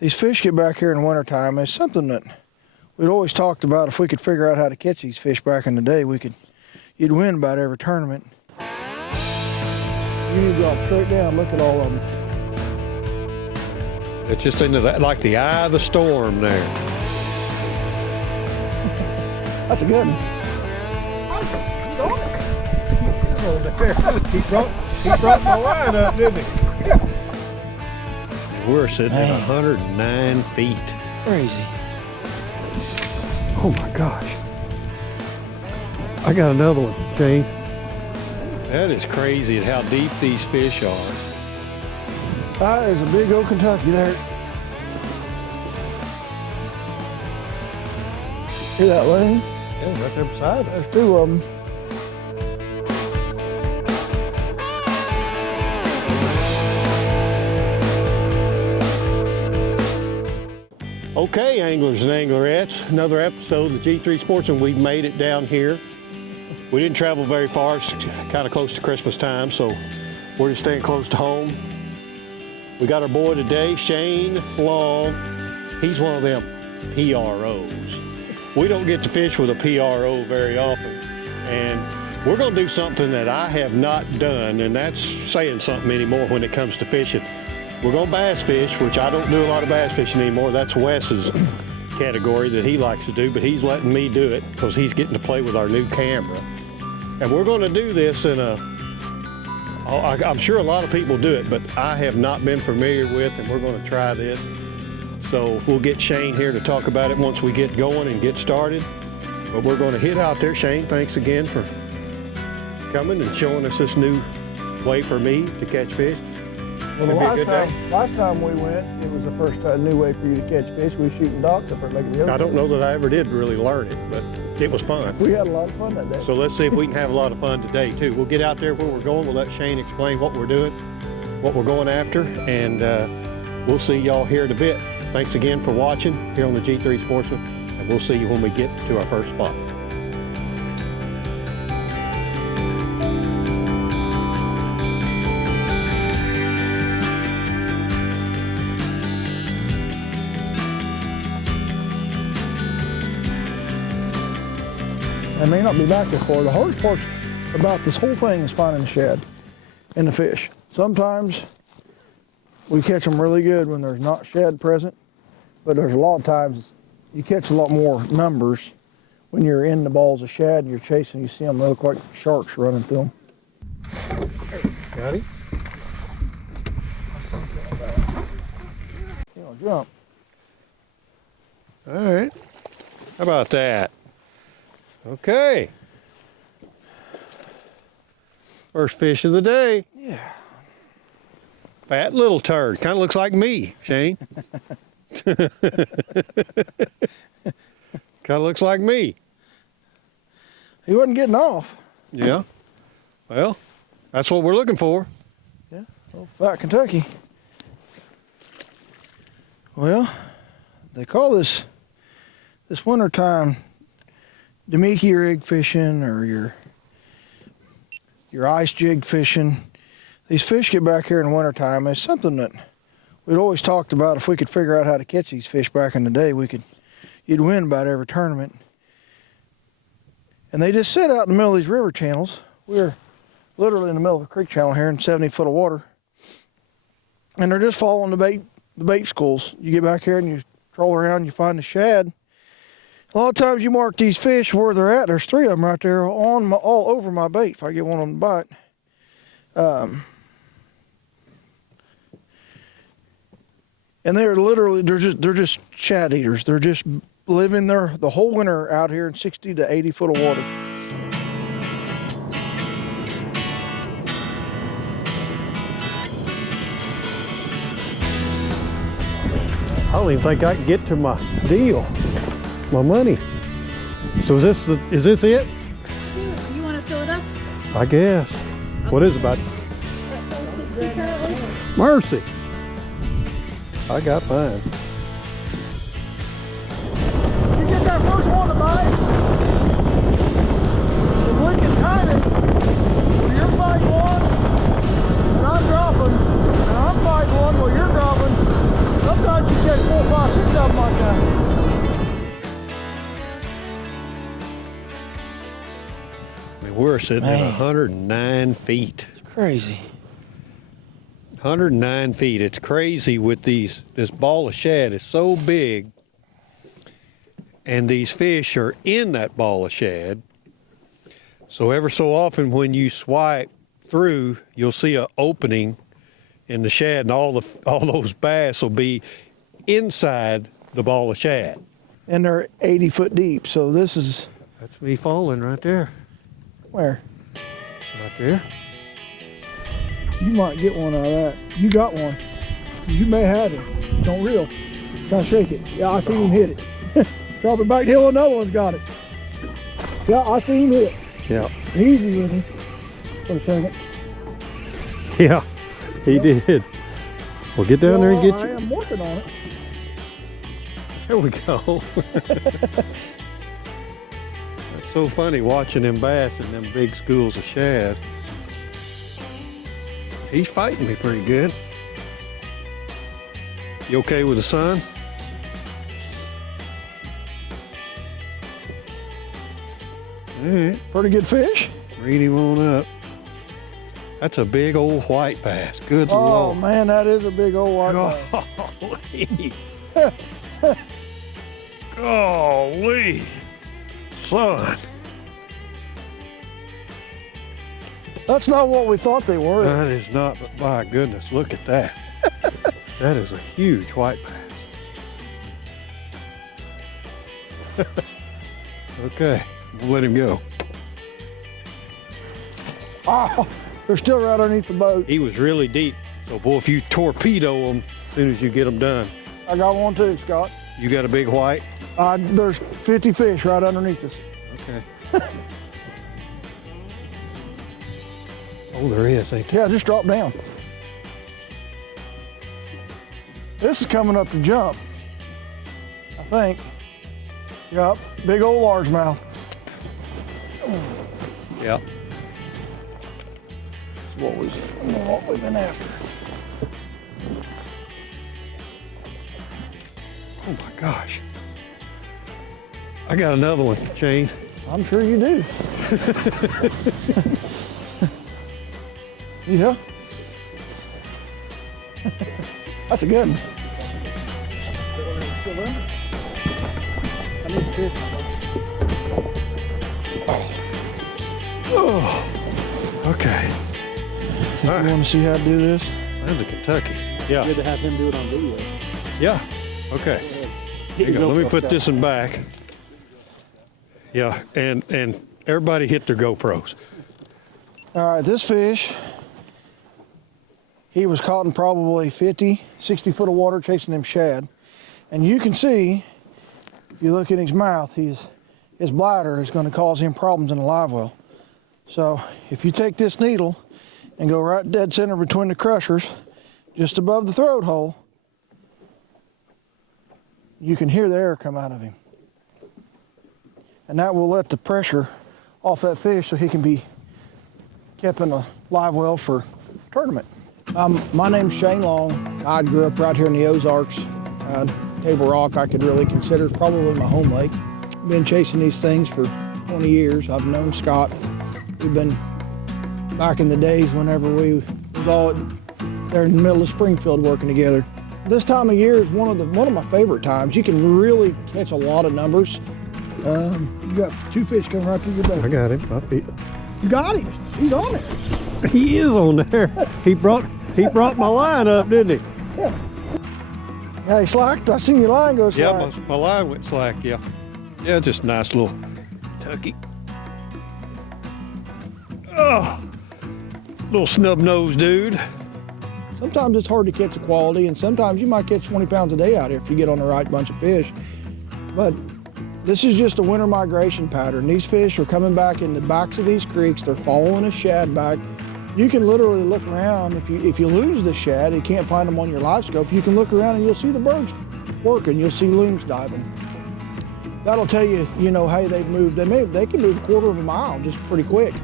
These fish get back here in the wintertime. It's something that we'd always talked about. If we could figure out how to catch these fish back in the day, you'd win about every tournament. You need to drop straight down, look at all of them. It's just into that, like the eye of the storm there. That's a good one. He brought my line up, didn't he? We're sitting at 109 feet. Crazy. Oh my gosh. I got another one, Shane. That is crazy at how deep these fish are. There's a big old Kentucky there. Hear that, Lane? Yeah, right there beside us. There's two of them. Okay, anglers and anglerettes, another episode of the G3 Sportsman. We've made it down here. We didn't travel very far. It's kind of close to Christmas time, so we're just staying close to home. We got our boy today, Shane Long. He's one of them PROs. We don't get to fish with a PRO very often, and we're going to do something that I have not done, and that's saying something anymore when it comes to fishing. We're going to bass fish, which I don't do a lot of bass fishing anymore. That's Wes's category that he likes to do, but he's letting me do it because he's getting to play with our new camera. And we're going to do this in I'm sure a lot of people do it, but I have not been familiar with, and we're going to try this. So we'll get Shane here to talk about it once we get going and get started. But we're going to hit out there. Shane, thanks again for coming and showing us this new way for me to catch fish. Well, the last time we went, it was the first new way for you to catch fish. We were shooting docks up there making the ocean. I don't know that I ever did really learn it, but it was fun. We had a lot of fun that day. So let's see if we can have a lot of fun today too. We'll get out there where we're going. We'll let Shane explain what we're doing, what we're going after, and we'll see y'all here in a bit. Thanks again for watching here on the G3 Sportsman, and we'll see you when we get to our first spot. I may not be back there for the hardest part about this whole thing is finding the shad in the fish. Sometimes we catch them really good when there's not shad present, but there's a lot of times you catch a lot more numbers when you're in the balls of shad and you're chasing. You see them, they look like sharks running through them. Got him? You know, jump. All right. How about that? Okay. First fish of the day. Yeah. Fat little turd. Kind of looks like me, Shane. Kind of looks like me. He wasn't getting off. Yeah. Well, that's what we're looking for. Yeah. Old fat Kentucky. Well, they call this wintertime Demiki rig fishing, or your ice jig fishing. These fish get back here in the wintertime. It's something that we'd always talked about. If we could figure out how to catch these fish back in the day, you'd win about every tournament. And they just sit out in the middle of these river channels. We're literally in the middle of a creek channel here in 70 foot of water. And they're just following the bait schools. You get back here and you troll around, you find the shad. A lot of times you mark these fish where they're at. There's three of them right there all over my bait if I get one of them to bite. And they're just shad eaters. They're just living the whole winter out here in 60 to 80 foot of water. I don't even think I can get to my deal, my money. So is this it? You want to fill it up? I guess. What is it about? Mercy. I got mine. You get that first one to bite. The blink and time it. When you're biting one, and I'm dropping, and I'm biting one while you're dropping. Sometimes you catch I mean, we're sitting at 109 feet. It's crazy. 109 feet. It's crazy with this ball of shad is so big, and these fish are in that ball of shad. So ever so often when you swipe through, you'll see an opening in the shad, and all those bass will be inside the ball of shad. And they're 80 foot deep, so this is... That's me falling right there. Where? Right there. You might get one out of that. You got one. You may have it. Don't reel. Try to shake it. Yeah, I see him hit it. Drop it back hill, another one's got it. Yeah, I see him hit it. Yeah. Easy with him. For a second. Yeah, he did. Well, get down there and get you. I am working on it. There we go. It's so funny watching them bass and them big schools of shad. He's fighting me pretty good. You okay with the sun? All right, Pretty good fish. bring him on up. That's a big old white bass. Good Oh Lord. man, that is a big old white bass. Golly. Golly. Son. That's not what we thought they were. That is not, but my goodness, look at that. That is a huge white bass. Okay, we'll let him go. Oh, they're still right underneath the boat. He was really deep. So boy, if you torpedo him as soon as you get him done. I got one too, Scott. You got a big white? There's 50 fish right underneath us. Okay. Oh, there is, ain't there? Yeah, just drop down. This is coming up to jump, I think. Yep, big old largemouth. Yep. What we've been after. Oh my gosh. I got another one, Shane. I'm sure you do. Yeah. That's a good one. Oh. Okay. You want to see how to do this? That's a Kentucky. Yeah. Good to have him do it on video. Yeah. Okay. Hang on, let me put this in back. Yeah, and everybody hit their GoPros. All right, this fish, he was caught in probably 50, 60 foot of water chasing them shad. And you can see, if you look in his mouth, his bladder is going to cause him problems in the live well. So if you take this needle and go right dead center between the crushers, just above the throat hole, you can hear the air come out of him. And that will let the pressure off that fish so he can be kept in a live well for tournament. My name's Shane Long. I grew up right here in the Ozarks. Table Rock I could really consider probably my home lake. Been chasing these things for 20 years. I've known Scott. We've been back in the days whenever we was all there in the middle of Springfield working together. This time of year is one of my favorite times. You can really catch a lot of numbers. You got two fish coming right through your boat. I got him. You got him. He's on it. He is on there. He brought my line up, didn't he? Yeah, he slacked. I seen your line go slack. Yeah, my line went slack, yeah. Yeah, just a nice little Kentucky. Oh, little snub-nosed dude. Sometimes it's hard to catch a quality, and sometimes you might catch 20 pounds a day out here if you get on the right bunch of fish. But this is just a winter migration pattern. These fish are coming back in the backs of these creeks. They're following a shad back. You can literally look around. If you lose the shad, you can't find them on your live scope, you can look around and you'll see the birds working. You'll see loons diving. That'll tell you, you know, hey, they've moved. They can move a quarter of a mile just pretty quick.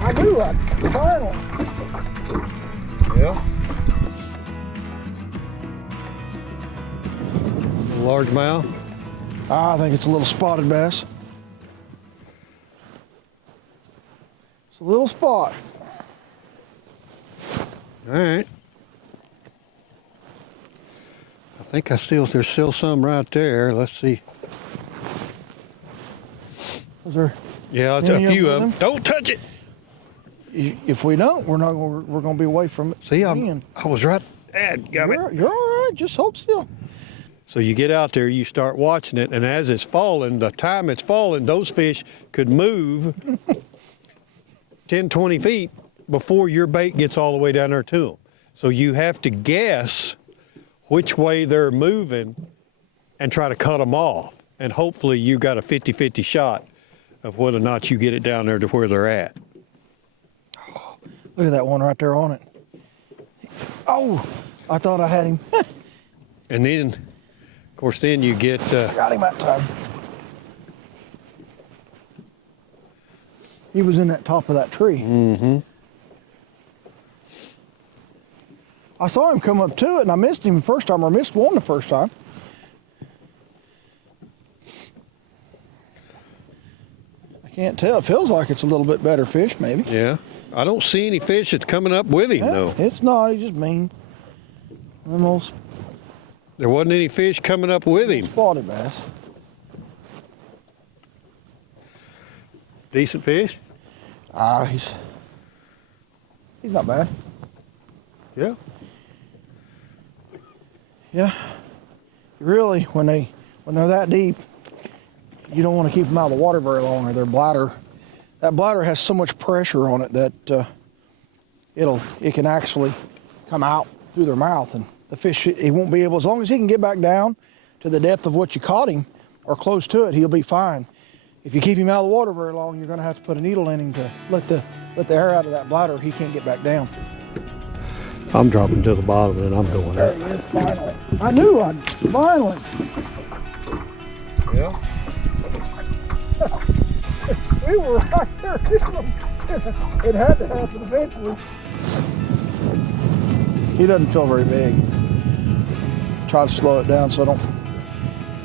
I do. Final. Yeah. largemouth. I think it's a little spotted bass. It's a little spot. All right. I think there's still some right there. Let's see. Is there? Yeah, Any a few of them? them. Don't touch it. If we don't, we're gonna be away from it. See, I was right. You're all right. Just hold still. So you get out there, you start watching it, and as it's falling, the time it's falling, those fish could move 10, 20 feet before your bait gets all the way down there to them. So you have to guess which way they're moving and try to cut them off. And hopefully you got a 50-50 shot of whether or not you get it down there to where they're at. Look at that one right there on it. Oh, I thought I had him. And then, of course, then you get... Got him that time. He was in that top of that tree. Mm-hmm. I saw him come up to it, and I missed him the first time, or missed one the first time. I can't tell. It feels like it's a little bit better fish, maybe. Yeah. I don't see any fish that's coming up with him, though. It's not. He's just mean. Almost There wasn't any fish coming up with him. spotted bass. Decent fish? He's not bad. Yeah. Yeah. Really, when they're that deep, you don't want to keep them out of the water very long, or their bladder. That bladder has so much pressure on it that it can actually come out through their mouth, and the fish, he won't be able, as long as he can get back down to the depth of what you caught him or close to it, he'll be fine. If you keep him out of the water very long, you're going to have to put a needle in him to let the air out of that bladder. He can't get back down. I'm dropping to the bottom and I'm going There up. he is, finally. I knew I'd finally. Yeah. We were right there. It had to happen eventually. He doesn't feel very big. Try to slow it down so I don't.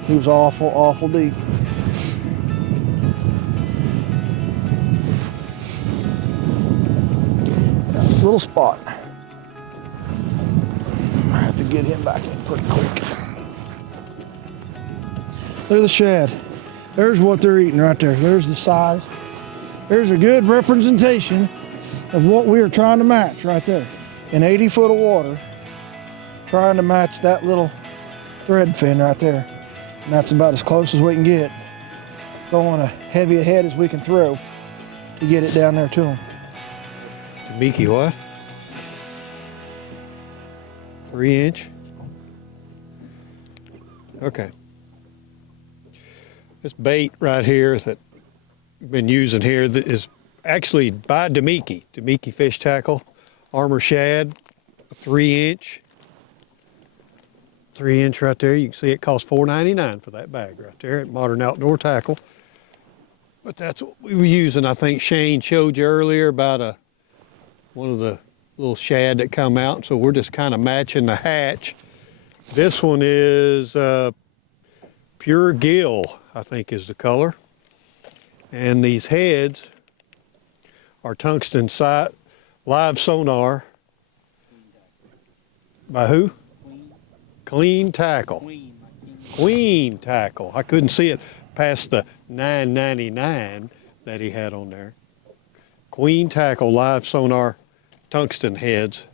He was awful deep. Yeah, little spot. I have to get him back in pretty quick. Look at the shad. There's what they're eating right there. There's the size. There's a good representation of what we are trying to match right there. In 80 foot of water, trying to match that little thread fin right there. And that's about as close as we can get. Throwing a heavy ahead as we can throw to get it down there to them. Mickey, what? 3 inch? Okay. This bait right here that we've been using here that is actually by Demiki fish tackle, armor shad, 3 inch. 3 inch right there. You can see it costs $4.99 for that bag right there at Modern Outdoor Tackle. But that's what we were using. I think Shane showed you earlier about one of the little shad that come out. So we're just kind of matching the hatch. This one is Pure Gill, I think is the color. And these heads are tungsten live sonar. By who? Clean Tackle. Queen Tackle. I couldn't see it past the $9.99 that he had on there. Queen Tackle live sonar tungsten heads.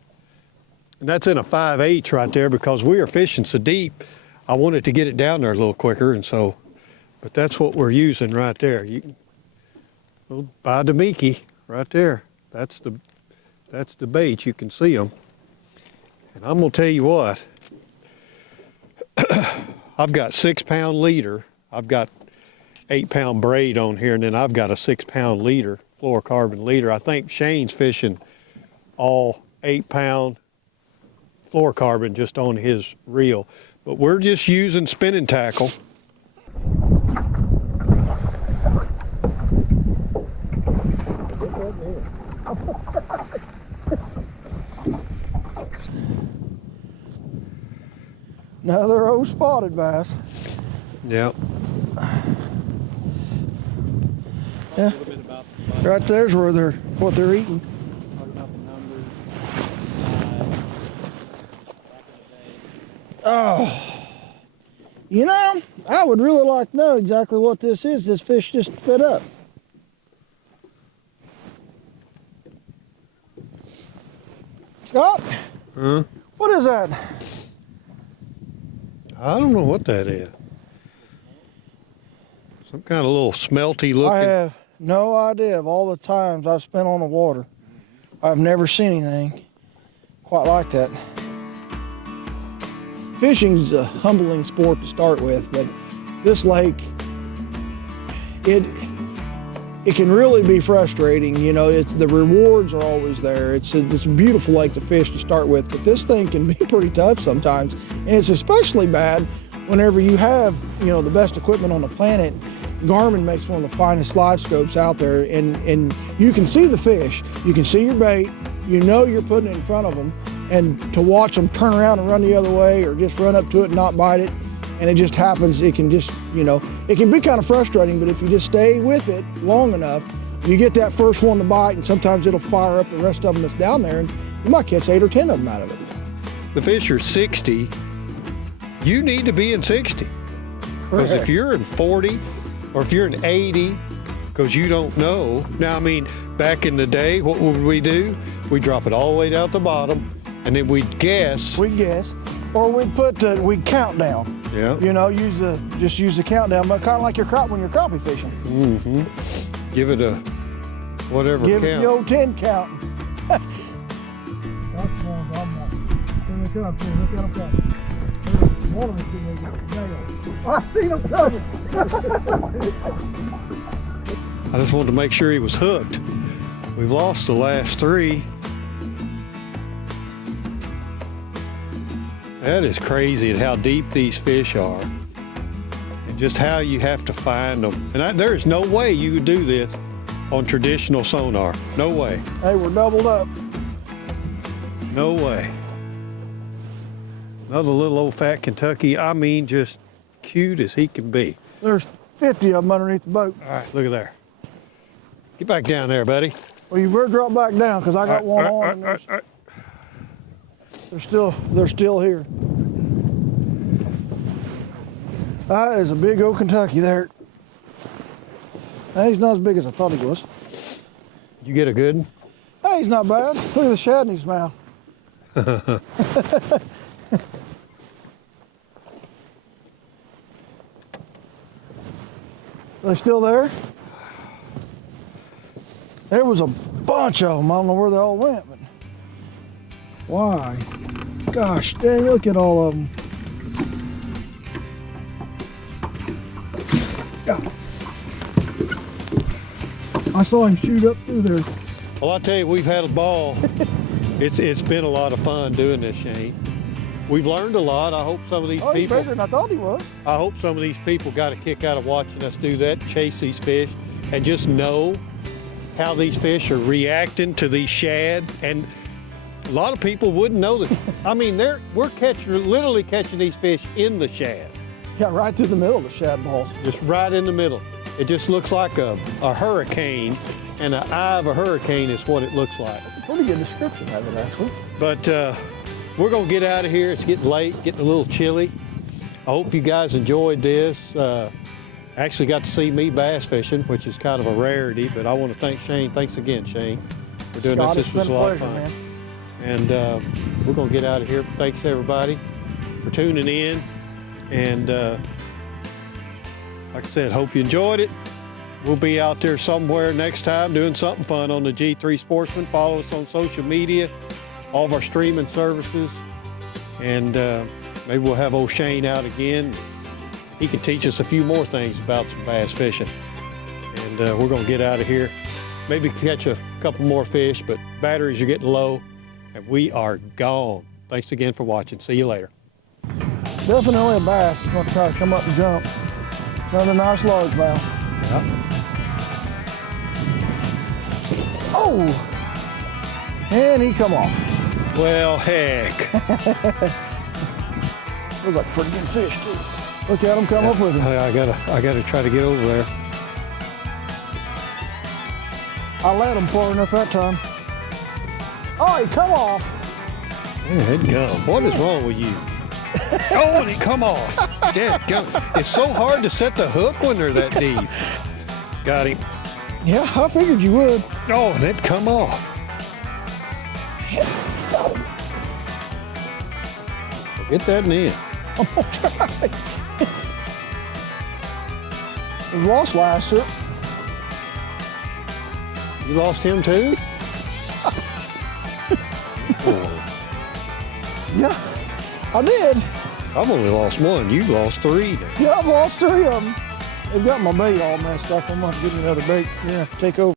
And that's in a 5/8 right there because we are fishing so deep. I wanted to get it down there a little quicker, and so, but that's what we're using right there. You can, well, by Demiki right there. That's the bait. You can see them. And I'm gonna tell you what. I've got 6 pound leader. I've got 8 pound braid on here, and then I've got a 6 pound leader, fluorocarbon leader. I think Shane's fishing all 8 pound fluorocarbon just on his reel. But we're just using spinning tackle. Another old spotted bass. Yep. Yeah. Right there's where what they're eating. Oh. You know, I would really like to know exactly what this is. This fish just fed up. Scott? Huh? What is that? I don't know what that is. Some kind of little smelty looking. I have no idea of all the times I've spent on the water. I've never seen anything quite like that. Fishing's a humbling sport to start with, but this lake, it can really be frustrating. You know, the rewards are always there. It's a beautiful lake to fish to start with, but this thing can be pretty tough sometimes. And it's especially bad whenever you have, you know, the best equipment on the planet. Garmin makes one of the finest slide scopes out there, and you can see the fish. You can see your bait. You know you're putting it in front of them. And to watch them turn around and run the other way or just run up to it and not bite it, and it just happens, it can just, you know, it can be kind of frustrating, but if you just stay with it long enough, you get that first one to bite, and sometimes it'll fire up the rest of them that's down there, and you might catch 8 or 10 of them out of it. The fish are 60. You need to be in 60. Because if you're in 40 or if you're in 80, because you don't know. Now, I mean, back in the day, what would we do? We'd drop it all the way down to the bottom, and then we'd guess. We'd guess, or we'd count down. Yeah. You know, just use the countdown, but kind of like when you're crappie fishing. Mm-hmm. Give it a whatever Give count. it the old 10 count. I seen him coming. I just wanted to make sure he was hooked. We've lost the last 3. That is crazy at how deep these fish are and just how you have to find them. And there is no way you could do this on traditional sonar. No way. Hey, we're doubled up. No way. Another little old fat Kentucky. I mean, just cute as he can be. There's 50 of them underneath the boat. All right, look at there. Get back down there, buddy. Well, you better drop back down because I got one All on. right. And they're still here. That is a big old Kentucky there. Hey, he's not as big as I thought he was. You get a good one? Hey, he's not bad. Look at the shad in his mouth. Are they still there? There was a bunch of them. I don't know where they all went, but why? Gosh dang, look at all of them. Yeah. I saw him shoot up through there. Well, I tell you, we've had a ball. It's been a lot of fun doing this, Shane. We've learned a lot. I hope some of these Oh, he's people. bigger than I thought he was. I hope some of these people got a kick out of watching us do that, chase these fish, and just know how these fish are reacting to these shad. And a lot of people wouldn't know that. I mean, we're literally catching these fish in the shad, Yeah, right through the middle of the shad balls. just right in the middle. It just looks like a hurricane, and the eye of a hurricane is what it looks like. Pretty good description of it, actually. But we're gonna get out of here. It's getting late, getting a little chilly. I hope you guys enjoyed this. Actually got to see me bass fishing, which is kind of a rarity, but I want to thank Shane. Thanks again, Shane, for doing Scott, this. it's This was been a a lot of pleasure, fun. man. And we're gonna get out of here. Thanks everybody for tuning in. And like I said, hope you enjoyed it. We'll be out there somewhere next time doing something fun on the G3 Sportsman. Follow us on social media, all of our streaming services, and maybe we'll have old Shane out again. He can teach us a few more things about some bass fishing. And we're gonna get out of here. Maybe catch a couple more fish, but batteries are getting low and we are gone. Thanks again for watching. See you later. Definitely a bass. He's going to try to come up and jump. Another nice largemouth. Yeah. Oh! And he come off. Well, heck. Those like pretty good fish too. Look at them come up with him. I gotta try to get over there. I let him far enough that time. Oh, he come off. Yeah, it come. What is wrong with you? Oh, and it come off. Yeah, it's so hard to set the hook when they're that deep. Got him. Yeah, I figured you would. Oh, and it come off. Get that in. I'm gonna try. We lost last trip. You lost him too? Oh, Yeah, I did. I've only lost one. You lost three. Yeah, I've lost 3 of them. They've got my bait all messed up. I'm gonna have to get me another bait. You're gonna have to take over.